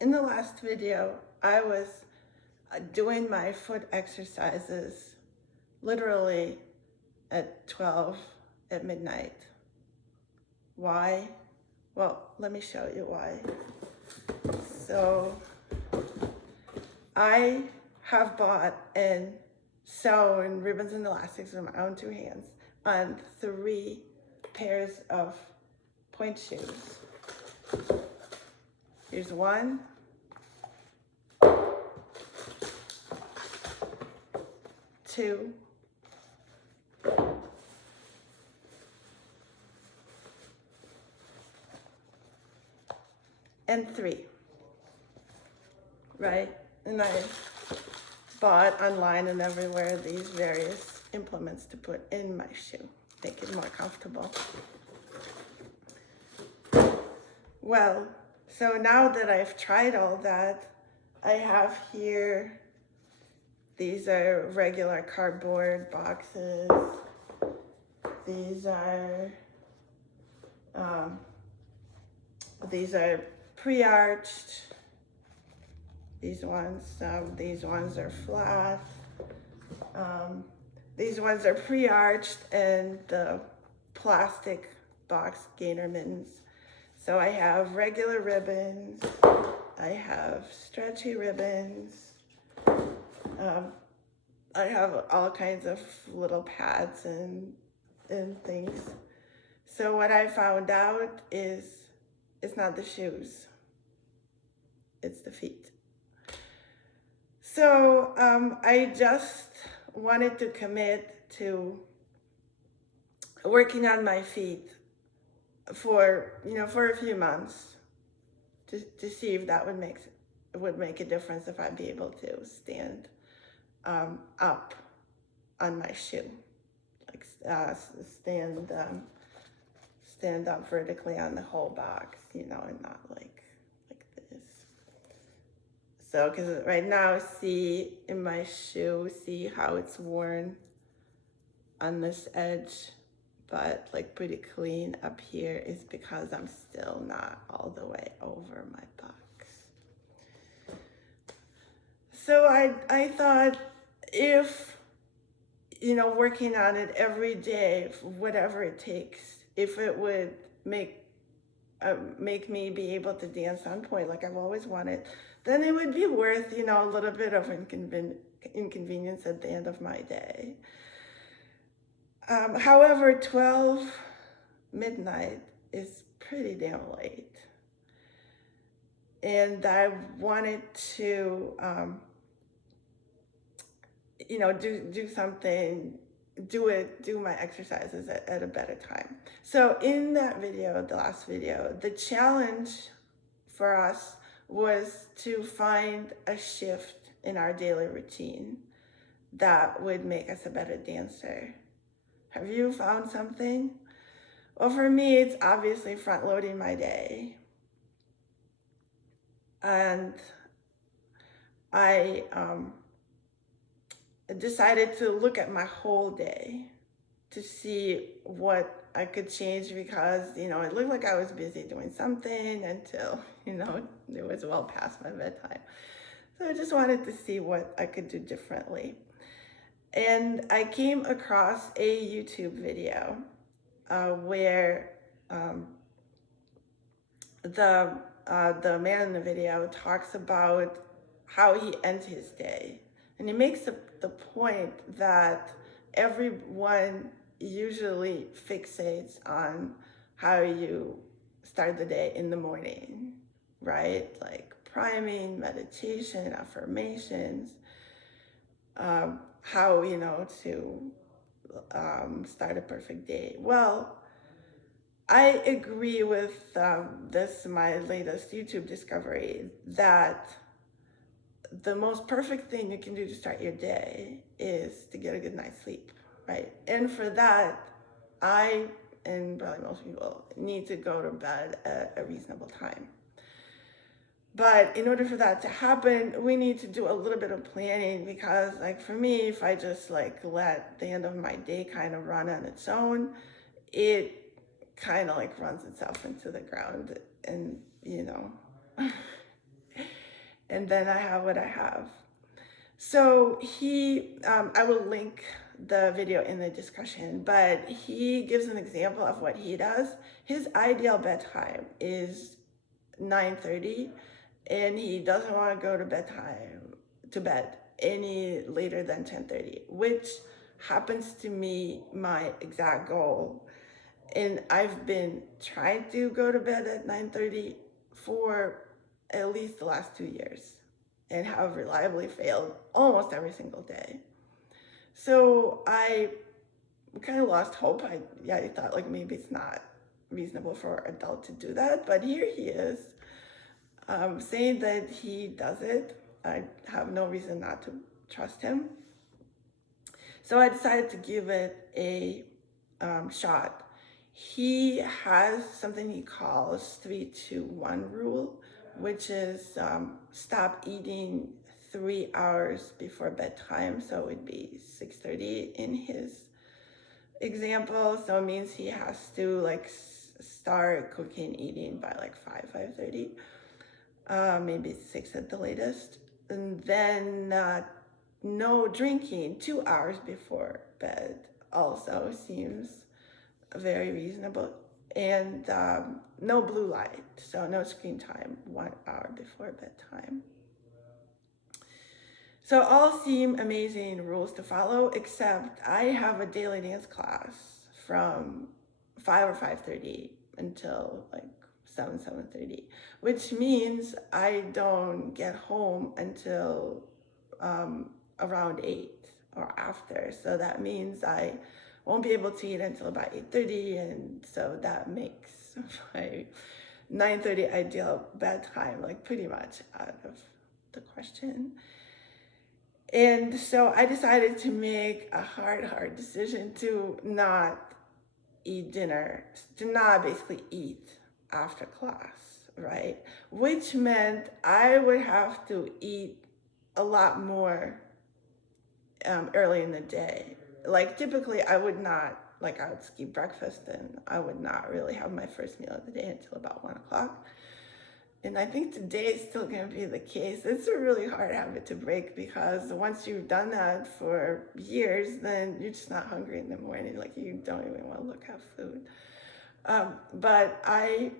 In the last video, I was doing my foot exercises literally at 12 at midnight. Why? Well, let me show you why. So I have bought and sewn ribbons and elastics with my own two hands on 3 pairs of point shoes. Here's 1, 2, and 3, right? And I bought online and everywhere these various implements to put in my shoe, make it more comfortable. Well, so now that I've tried all that, I have here, these are regular cardboard boxes. These are pre-arched. These ones are flat. These ones are pre-arched and the plastic box gainer mittens. So I have regular ribbons, I have stretchy ribbons, I have all kinds of little pads and things. So what I found out is it's not the shoes, it's the feet. So I just wanted to commit to working on my feet for a few months to see if that would make a difference, if I'd be able to stand up on my shoe, like stand up vertically on the whole box, and not like this. So because right now, see in my shoe, see how it's worn on this edge, but like pretty clean up here, is because I'm still not all the way over my box. So I thought, if working on it every day, whatever it takes, if it would make me be able to dance on point like I've always wanted, then it would be worth a little bit of inconvenience at the end of my day. However, 12 midnight is pretty damn late. And I wanted to, do something, do my exercises at a better time. So in that video, the last video, the challenge for us was to find a shift in our daily routine that would make us a better dancer. Have you found something? Well, for me, it's obviously front loading my day. And I decided to look at my whole day to see what I could change, because, it looked like I was busy doing something until, it was well past my bedtime. So I just wanted to see what I could do differently. And I came across a YouTube video where the man in the video talks about how he ends his day. And he makes the point that everyone usually fixates on how you start the day in the morning, right? Like priming, meditation, affirmations, how, to start a perfect day. Well, I agree with this, my latest YouTube discovery, that the most perfect thing you can do to start your day is to get a good night's sleep, right? And for that, I, and probably most people, need to go to bed at a reasonable time. But in order for that to happen, we need to do a little bit of planning, because like for me, if I just like let the end of my day kind of run on its own, it kind of like runs itself into the ground. And and then I have what I have. So I will link the video in the discussion, but he gives an example of what he does. His ideal bedtime is 9:30, and he doesn't want to go to bed any later than 10:30, which happens to me my exact goal. And I've been trying to go to bed at 9:30 for at least the last 2 years and have reliably failed almost every single day. So I kind of lost hope. I thought like maybe it's not reasonable for an adult to do that, but here he is saying that he does it. I have no reason not to trust him. So I decided to give it a shot. He has something he calls 3-2-1 rule, which is stop eating 3 hours before bedtime. So it would be 6:30 in his example. So it means he has to like start cooking, eating by like 5:30, maybe 6 at the latest. And then no drinking 2 hours before bed also seems very reasonable. And no blue light, so no screen time 1 hour before bedtime. So all seem amazing rules to follow, except I have a daily dance class from 5 or 5:30 until like 7:30, which means I don't get home until around 8 or after. So that means I won't be able to eat until about 8:30, and so that makes my 9:30 ideal bedtime like pretty much out of the question. And so I decided to make a hard decision to not eat dinner, to not basically eat after class, right? Which meant I would have to eat a lot more early in the day. Like typically I would not, like I would skip breakfast and I would not really have my first meal of the day until about 1 o'clock. And I think today is still going to be the case. It's a really hard habit to break because once you've done that for years, then you're just not hungry in the morning. Like you don't even want to look at food. But I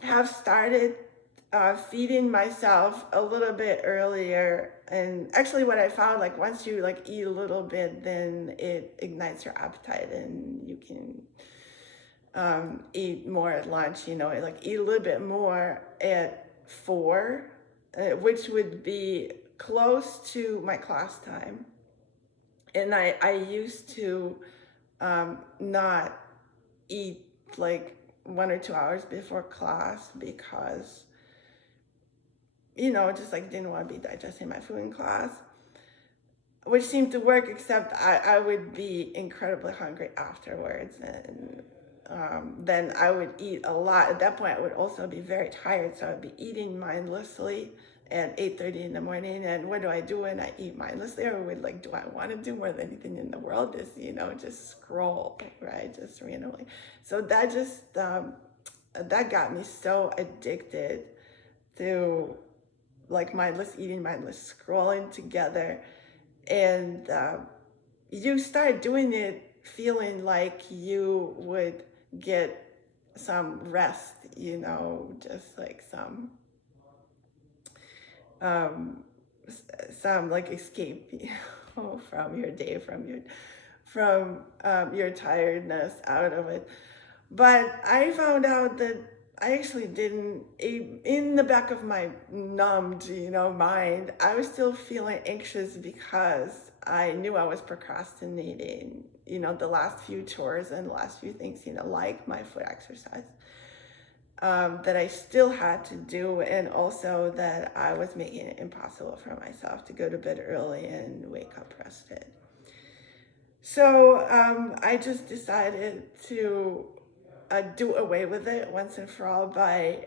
have started feeding myself a little bit earlier. And actually what I found, like once you like eat a little bit, then it ignites your appetite and you can eat more at lunch, like eat a little bit more at 4, which would be close to my class time. And I used to not eat like 1 or 2 hours before class because, just like didn't want to be digesting my food in class, which seemed to work, except I would be incredibly hungry afterwards. And then I would eat a lot. At that point, I would also be very tired, so I'd be eating mindlessly at 8:30 in the morning. And what do I do when I eat mindlessly? Or do I want to do more than anything in the world? Just scroll, right? Just randomly. So that just, that got me so addicted to like mindless eating, mindless scrolling together. And you start doing it feeling like you would get some rest, just like some like escape, from your day, from your tiredness out of it. But I found out that I actually didn't, in the back of my numbed, mind, I was still feeling anxious because I knew I was procrastinating, the last few chores and the last few things, like my foot exercise, that I still had to do. And also that I was making it impossible for myself to go to bed early and wake up rested. So I just decided to do away with it once and for all by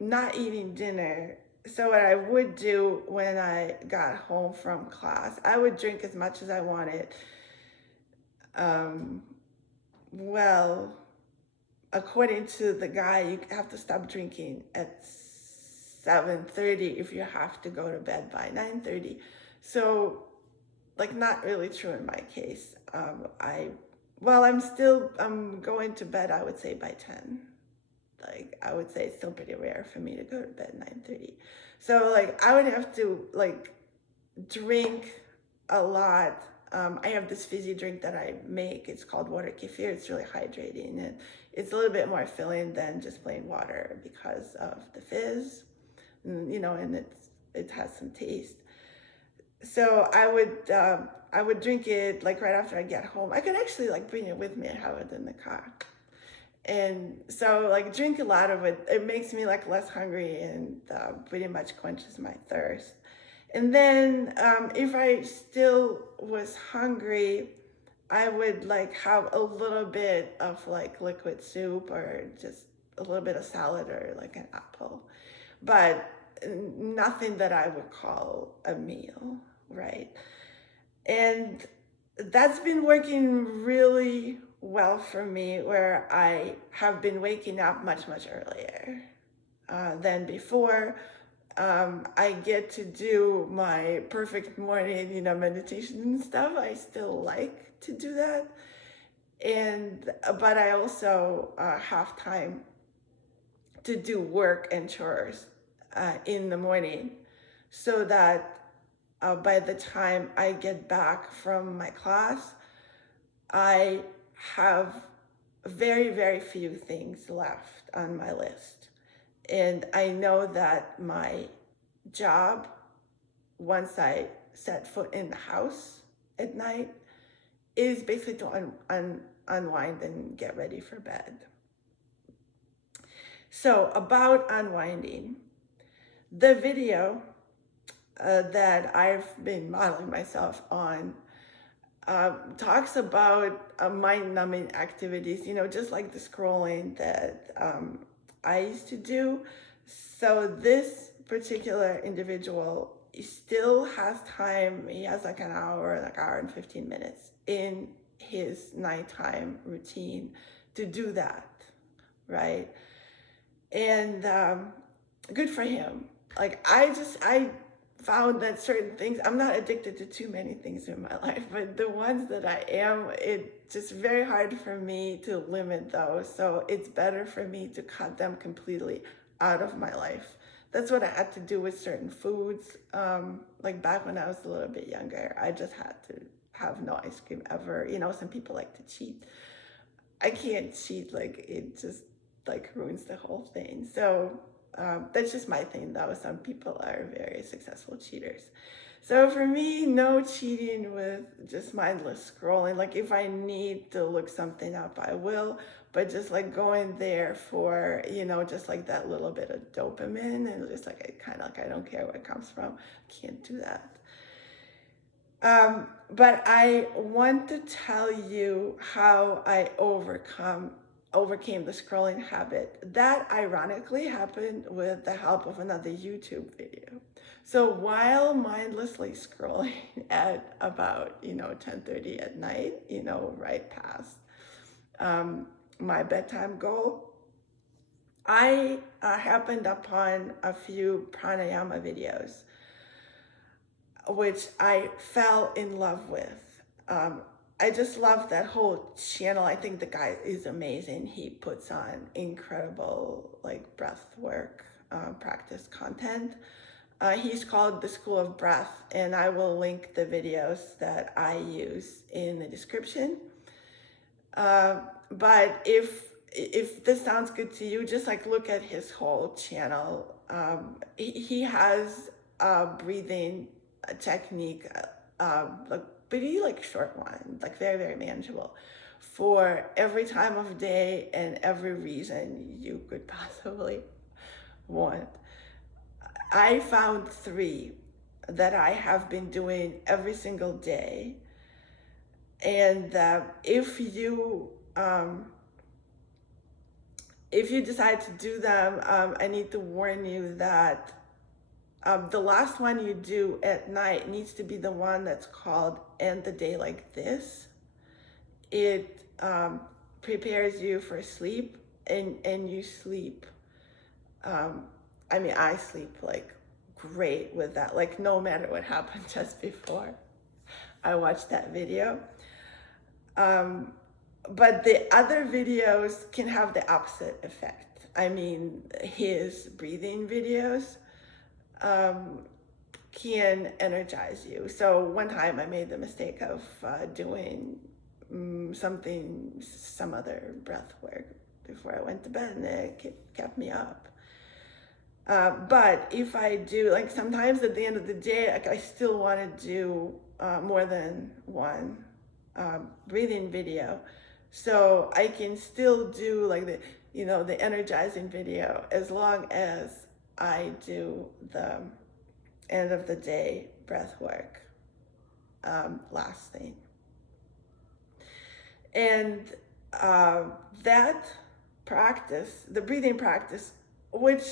not eating dinner. So what I would do when I got home from class, I would drink as much as I wanted. Well, according to the guy, you have to stop drinking at 7:30 if you have to go to bed by 9:30. So, like, not really true in my case. I'm going to bed, I would say by 10. Like, I would say it's still pretty rare for me to go to bed 9:30. So, like, I would have to, like, drink a lot. I have this fizzy drink that I make. It's called water kefir. It's really hydrating, and it's a little bit more filling than just plain water because of the fizz, and it has some taste. So I would drink it like right after I get home. I could actually like bring it with me and have it in the car. And so like drink a lot of it. It makes me like less hungry and pretty much quenches my thirst. And then if I still was hungry, I would like have a little bit of like liquid soup or just a little bit of salad or like an apple, but nothing that I would call a meal, right? And that's been working really well for me, where I have been waking up much, much earlier than before. I get to do my perfect morning, meditation and stuff. I still like to do that. But I also have time to do work and chores in the morning, so that by the time I get back from my class, I have very, very few things left on my list. And I know that my job, once I set foot in the house at night, is basically to unwind and get ready for bed. So about unwinding, the video that I've been modeling myself on talks about mind-numbing activities, just like the scrolling that I used to do. So this particular individual still has time. He has like an hour and 15 minutes in his nighttime routine to do that, right? And good for him. Like I found that certain things, I'm not addicted to too many things in my life, but the ones that I am, it's just very hard for me to limit those. So it's better for me to cut them completely out of my life. That's what I had to do with certain foods. Like back when I was a little bit younger, I just had to have no ice cream ever. Some people like to cheat. I can't cheat. Like it just like ruins the whole thing. So that's just my thing though. Some people are very successful cheaters. So for me, no cheating with just mindless scrolling. Like if I need to look something up, I will, but just like going there for, just like that little bit of dopamine, and just like I don't care where it comes from. I can't do that. But I want to tell you how I overcame the scrolling habit. That ironically happened with the help of another YouTube video. So while mindlessly scrolling at about 10:30 at night, right past my bedtime goal, I happened upon a few pranayama videos, which I fell in love with. I just love that whole channel. I think the guy is amazing. He puts on incredible like breath work practice content. He's called The School of Breath, and I will link the videos that I use in the description. But if this sounds good to you, just like look at his whole channel. He has a breathing technique, like pretty like short one, like very, very manageable for every time of day and every reason you could possibly want. I found 3 that I have been doing every single day. And if you decide to do them, I need to warn you that the last one you do at night needs to be the one that's called End the Day Like This. It prepares you for sleep, and you sleep I mean, I sleep like great with that, like no matter what happened just before I watched that video. Um, but the other videos can have the opposite effect. I mean, his breathing videos um, can energize you. So one time I made the mistake of doing some other breath work before I went to bed, and it kept me up. But if I do, like sometimes at the end of the day, like I still want to do more than one breathing video. So I can still do like the energizing video as long as I do the end of the day breath work last thing. And that practice, the breathing practice, which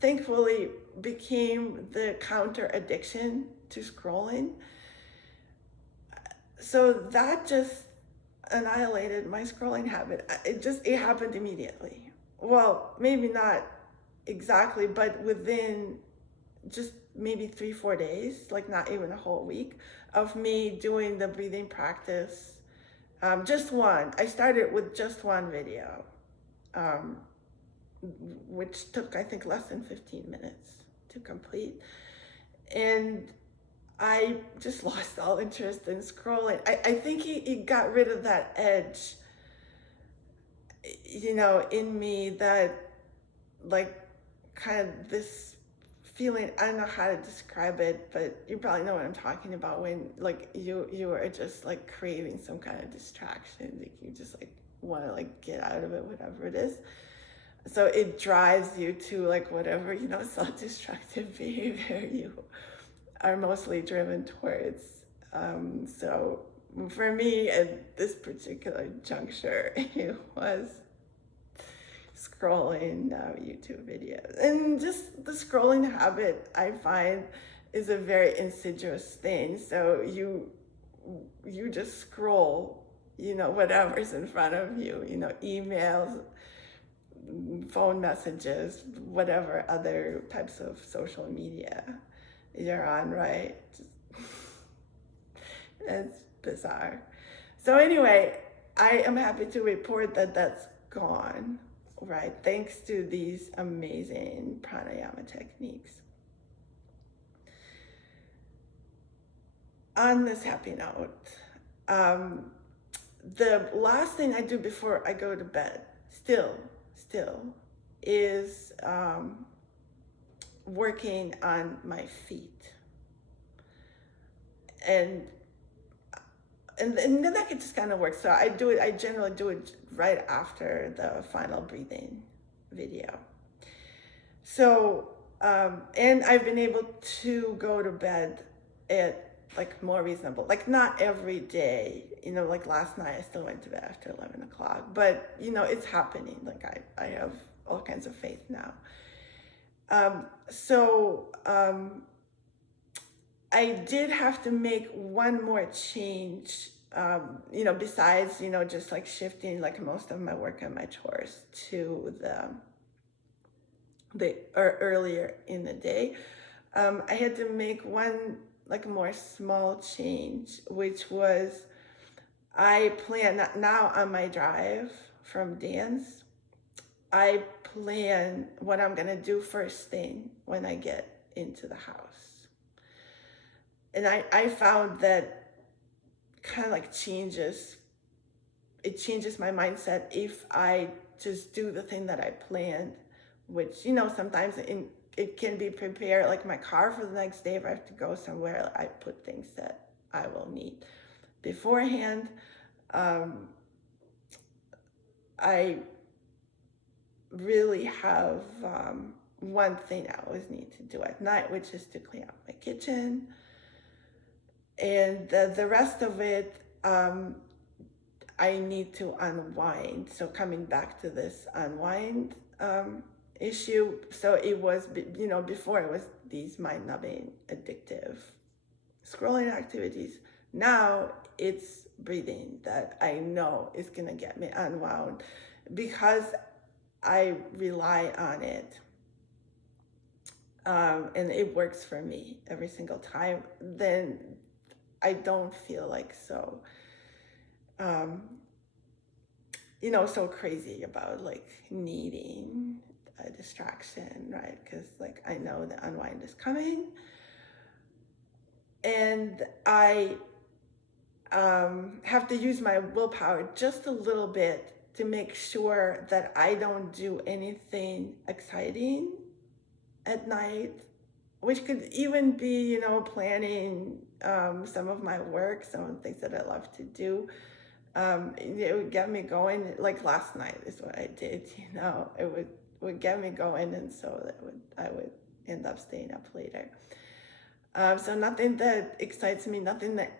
thankfully became the counter addiction to scrolling. So that just annihilated my scrolling habit. It happened immediately. Well, maybe not exactly, but within just maybe 3-4 days, like not even a whole week of me doing the breathing practice. Just one. I started with just one video, which took, I think, less than 15 minutes to complete. And I just lost all interest in scrolling. I think he got rid of that edge, in me, that like kind of this feeling. I don't know how to describe it, but you probably know what I'm talking about, when like you are just like craving some kind of distraction. Like you just like want to like get out of it, whatever it is. So it drives you to like whatever, self-destructive behavior you are mostly driven towards. So for me at this particular juncture, it was scrolling YouTube videos. And just the scrolling habit, I find, is a very insidious thing. So you just scroll, whatever's in front of you, emails, phone messages, whatever other types of social media you're on, right? It's bizarre. So anyway, I am happy to report that that's gone, right? Thanks to these amazing pranayama techniques. On this happy note, the last thing I do before I go to bed, still, is working on my feet. And then that could just kind of work. So I generally do it right after the final breathing video. So, and I've been able to go to bed at like more reasonable, like not every day, like last night I still went to bed after 11 o'clock, but it's happening. Like I have all kinds of faith now. I did have to make one more change, besides, just like shifting like most of my work and my chores to the earlier in the day. I had to make one like more small change, which was I plan now on my drive from dance. I plan what I'm gonna do first thing when I get into the house. And I found that kind of like changes my mindset if I just do the thing that I planned, which, sometimes it can be prepared, like my car for the next day. If I have to go somewhere, I put things that I will need beforehand. I really have one thing I always need to do at night, which is to clean up my kitchen. And the rest of it, I need to unwind. So coming back to this unwind issue, so it was, before it was these mind-numbing, addictive scrolling activities. Now it's breathing that I know is gonna get me unwound because I rely on it and it works for me every single time, then I don't feel like so, um, so crazy about like needing a distraction, right? Because like I know the unwind is coming, and I have to use my willpower just a little bit to make sure that I don't do anything exciting at night, which could even be, planning some of my work, some of the things that I love to do. It would get me going. Like last night is what I did, it would get me going, and so I would end up staying up later. So nothing that excites me, nothing that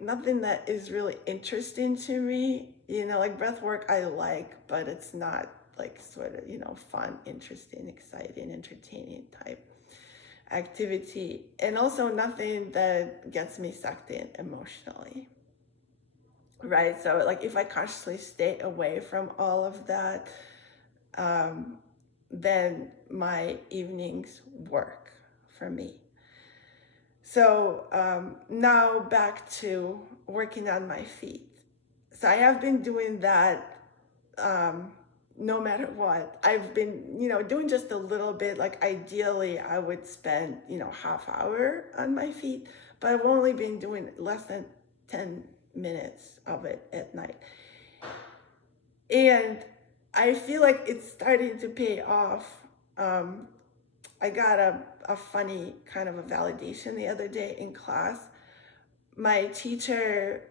nothing that is really interesting to me. Like breath work I like, but it's not like sort of, fun, interesting, exciting, entertaining type activity. And also nothing that gets me sucked in emotionally. Right? So like if I consciously stay away from all of that, then my evenings work for me. So now back to working on my feet. So I have been doing that no matter what. I've been, doing just a little bit. Like ideally I would spend, half hour on my feet, but I've only been doing less than 10 minutes of it at night. And I feel like it's starting to pay off. I got a funny kind of a validation the other day in class. My teacher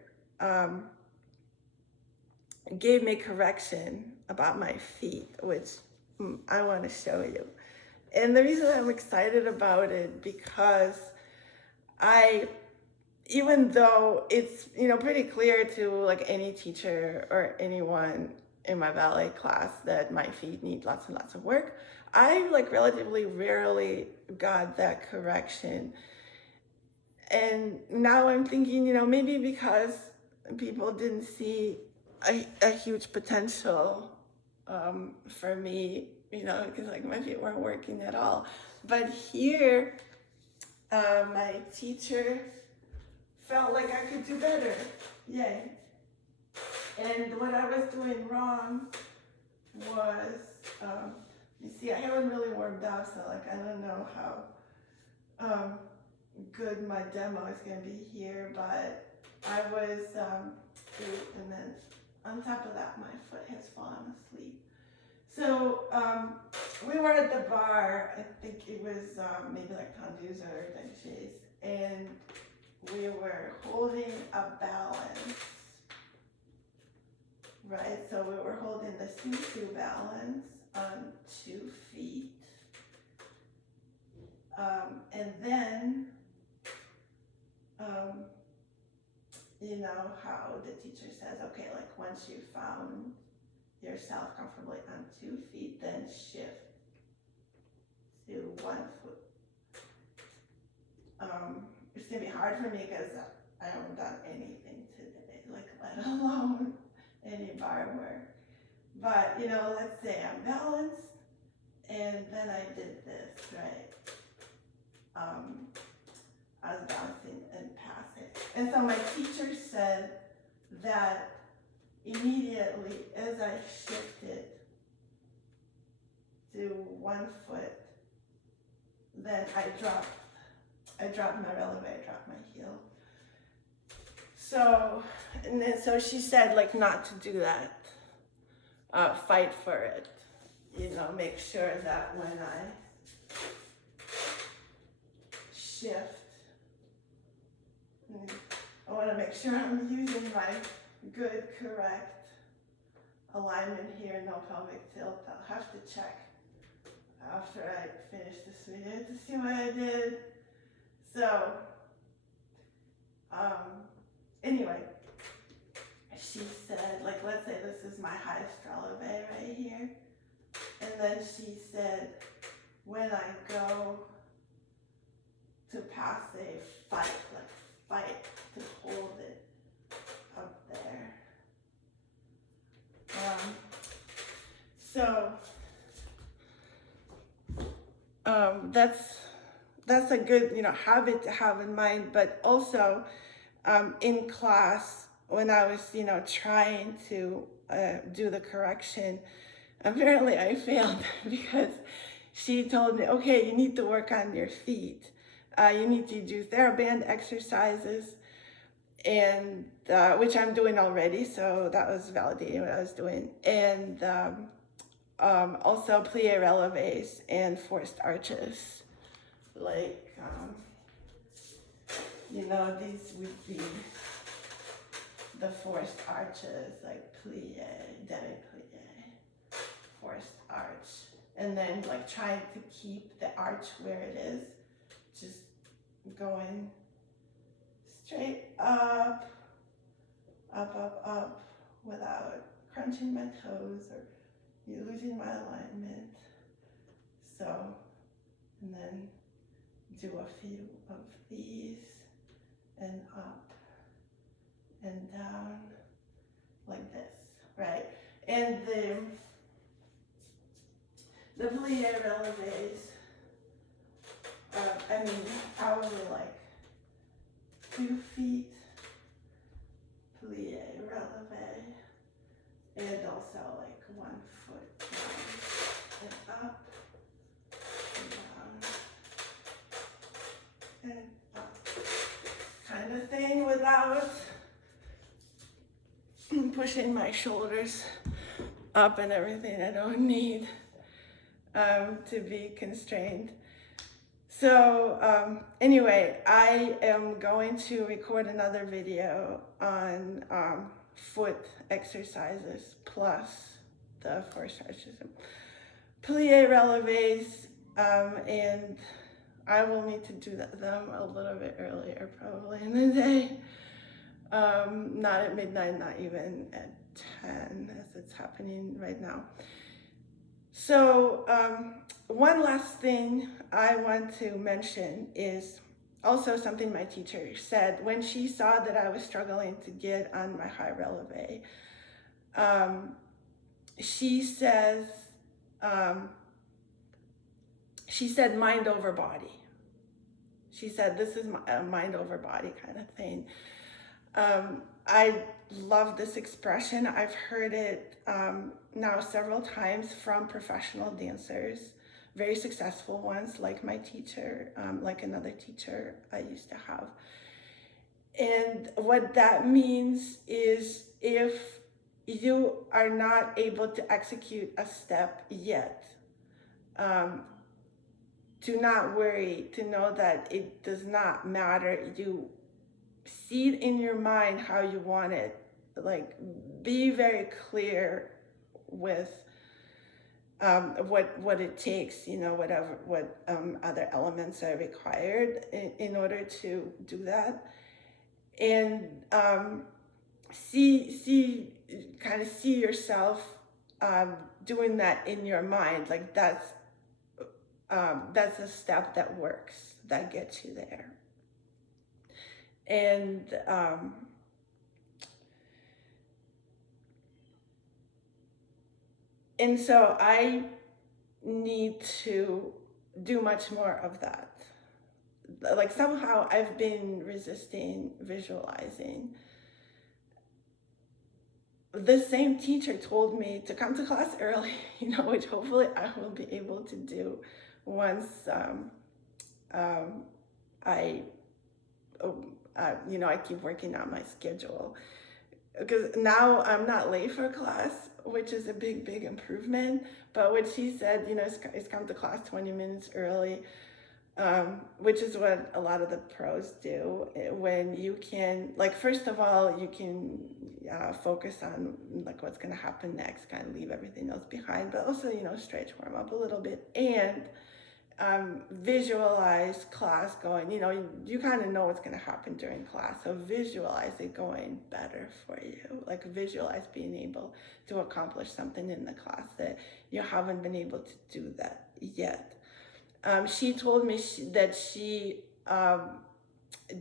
gave me correction about my feet, which I want to show you. And the reason I'm excited about it, because even though it's, pretty clear to like any teacher or anyone in my ballet class that my feet need lots and lots of work, I like relatively rarely got that correction. And now I'm thinking, maybe because people didn't see a huge potential for me, because like my feet weren't working at all. But here, my teacher felt like I could do better. Yay. And what I was doing wrong was, you see, I haven't really warmed up, so like I don't know how good my demo is going to be here, but I was, and then on top of that, my foot has fallen asleep. So we were at the bar, I think it was maybe like Tandus or Dangshes, and we were holding a balance, right? So we were holding the Sisu balance on 2 feet. And then, you know how the teacher says, okay, like once you found yourself comfortably on 2 feet, then shift to 1 foot. It's gonna be hard for me because I haven't done anything today, like let alone any bar work. But let's say I'm balanced, and then I did this, right? I was bouncing and passing. And so my teacher said that immediately as I shifted to 1 foot, then I dropped my releve, I dropped my heel. So, and then so she said like not to do that, fight for it, make sure that when I shift, I want to make sure I'm using my good, correct alignment here, no pelvic tilt. I'll have to check after I finish this video to see what I did. So, anyway, she said, like, let's say this is my highest releve right here. And then she said, when I go to pass a fight to hold it up there. that's a good, habit to have in mind. But also, in class, when I was, trying to do the correction, apparently I failed because she told me, okay, you need to work on your feet. You need to do TheraBand exercises, and which I'm doing already. So that was validating what I was doing. And also plie releves and forced arches. Like, these would be the forced arches, like plie, demi plie, forced arch. And then like trying to keep the arch where it is, just going straight up, up, without crunching my toes or losing my alignment. So, and then do a few of these, and up and down like this, right? And the plie releves, probably like 2 feet plie releve, and also like 1 foot down and up and down and up, kind of thing, without pushing my shoulders up and everything. I don't need to be constrained. So anyway, I am going to record another video on foot exercises plus the forced arches and plie releves, and I will need to do them a little bit earlier, probably in the day. Not at midnight, not even at 10, as it's happening right now. So one last thing I want to mention is also something my teacher said when she saw that I was struggling to get on my high releve. She said mind over body. She said this is a mind over body kind of thing. I love this expression. I've heard it now several times from professional dancers, very successful ones, like my teacher, like another teacher I used to have. And what that means is if you are not able to execute a step yet, do not worry, to know that it does not matter. You see it in your mind how you want it. Like, be very clear with what it takes, what other elements are required in order to do that. And see yourself doing that in your mind. Like, that's a step that works, that gets you there. And so I need to do much more of that. Like, somehow I've been resisting visualizing. The same teacher told me to come to class early, which hopefully I will be able to do once I keep working on my schedule. Because now I'm not late for class, which is a big improvement. But what she said, is come to class 20 minutes early, which is what a lot of the pros do. When you can, like, first of all, you can focus on like what's going to happen next, kind of leave everything else behind, but also, stretch, warm up a little bit, and visualize class going. You kind of know what's going to happen during class, so visualize it going better for you. Like, visualize being able to accomplish something in the class that you haven't been able to do that yet. She told me that she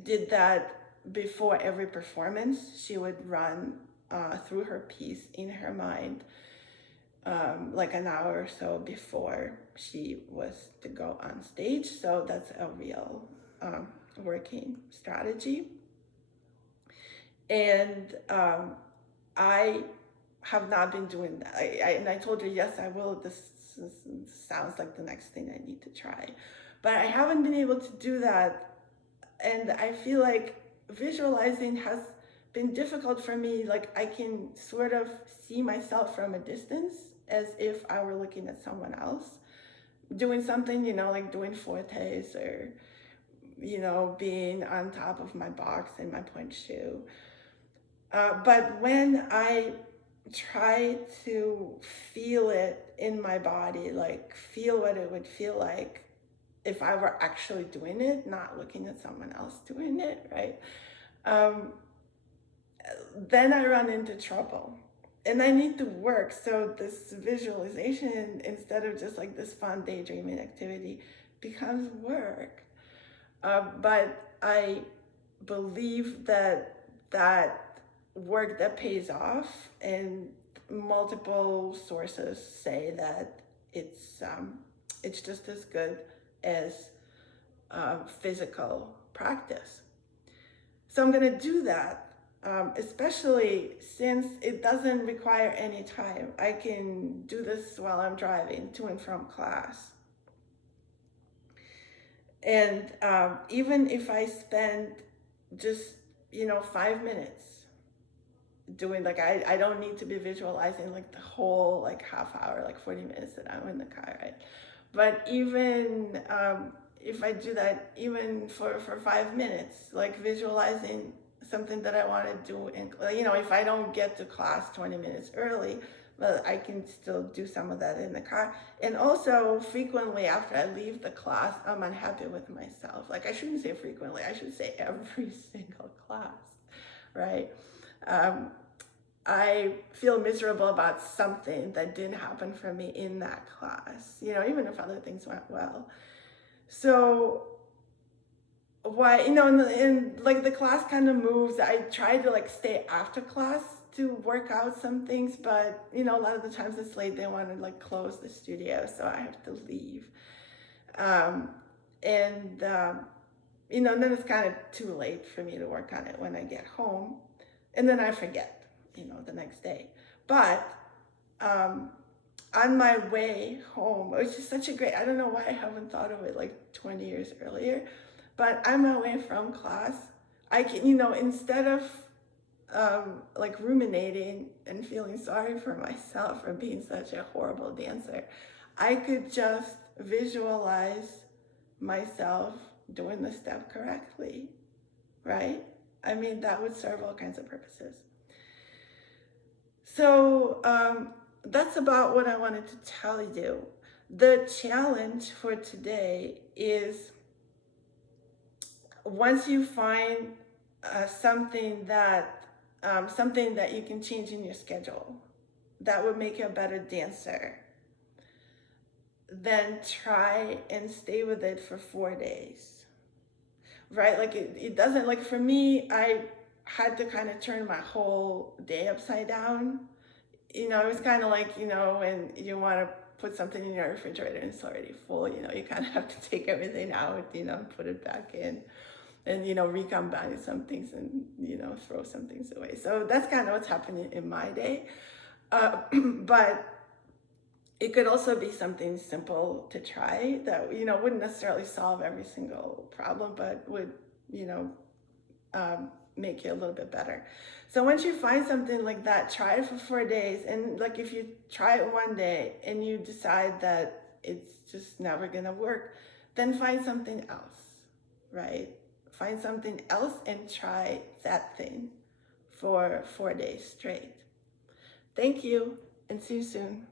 did that before every performance. She would run through her piece in her mind like an hour or so before she was to go on stage. So that's a real working strategy. And I have not been doing that. And I told her, yes, I will. This sounds like the next thing I need to try. But I haven't been able to do that. And I feel like visualizing has been difficult for me. Like I can sort of see myself from a distance as if I were looking at someone else doing something, like doing fortes or, being on top of my box in my point shoe. But when I try to feel it in my body, like feel what it would feel like if I were actually doing it, not looking at someone else doing it, right? Then I run into trouble. And I need to work. So this visualization, instead of just like this fun daydreaming activity, becomes work. But I believe that work that pays off, and multiple sources say that it's just as good as physical practice. So I'm going to do that. Especially since it doesn't require any time. I can do this while I'm driving to and from class. And even if I spend just, 5 minutes doing, like, I don't need to be visualizing like the whole like half hour, like 40 minutes that I'm in the car, right? But even if I do that, even for 5 minutes, like visualizing something that I want to do, and if I don't get to class 20 minutes early, but I can still do some of that in the car. And also frequently after I leave the class, I'm unhappy with myself. Like I shouldn't say frequently, I should say every single class, right? I feel miserable about something that didn't happen for me in that class, even if other things went well. So why, and like the class kind of moves. I try to like stay after class to work out some things, but a lot of the times it's late. They want to like close the studio, so I have to leave. And then it's kind of too late for me to work on it when I get home, and then I forget, the next day. But on my way home, which is such a great, I don't know why I haven't thought of it like 20 years earlier, but on my way from class, I can, instead of like ruminating and feeling sorry for myself for being such a horrible dancer, I could just visualize myself doing the step correctly, right? I mean, that would serve all kinds of purposes. So that's about what I wanted to tell you. The challenge for today is, once you find something that you can change in your schedule that would make you a better dancer, then try and stay with it for 4 days, right? Like it doesn't, like for me, I had to kind of turn my whole day upside down. It was kind of like, when you want to put something in your refrigerator and it's already full, you kind of have to take everything out, and put it back in, and recombine some things, and throw some things away. So that's kind of what's happening in my day. But it could also be something simple to try that wouldn't necessarily solve every single problem, but would make you a little bit better. So once you find something like that, try it for 4 days. And like if you try it one day and you decide that it's just never gonna work, then find something else, right? Find something else and try that thing for 4 days straight. Thank you, and see you soon.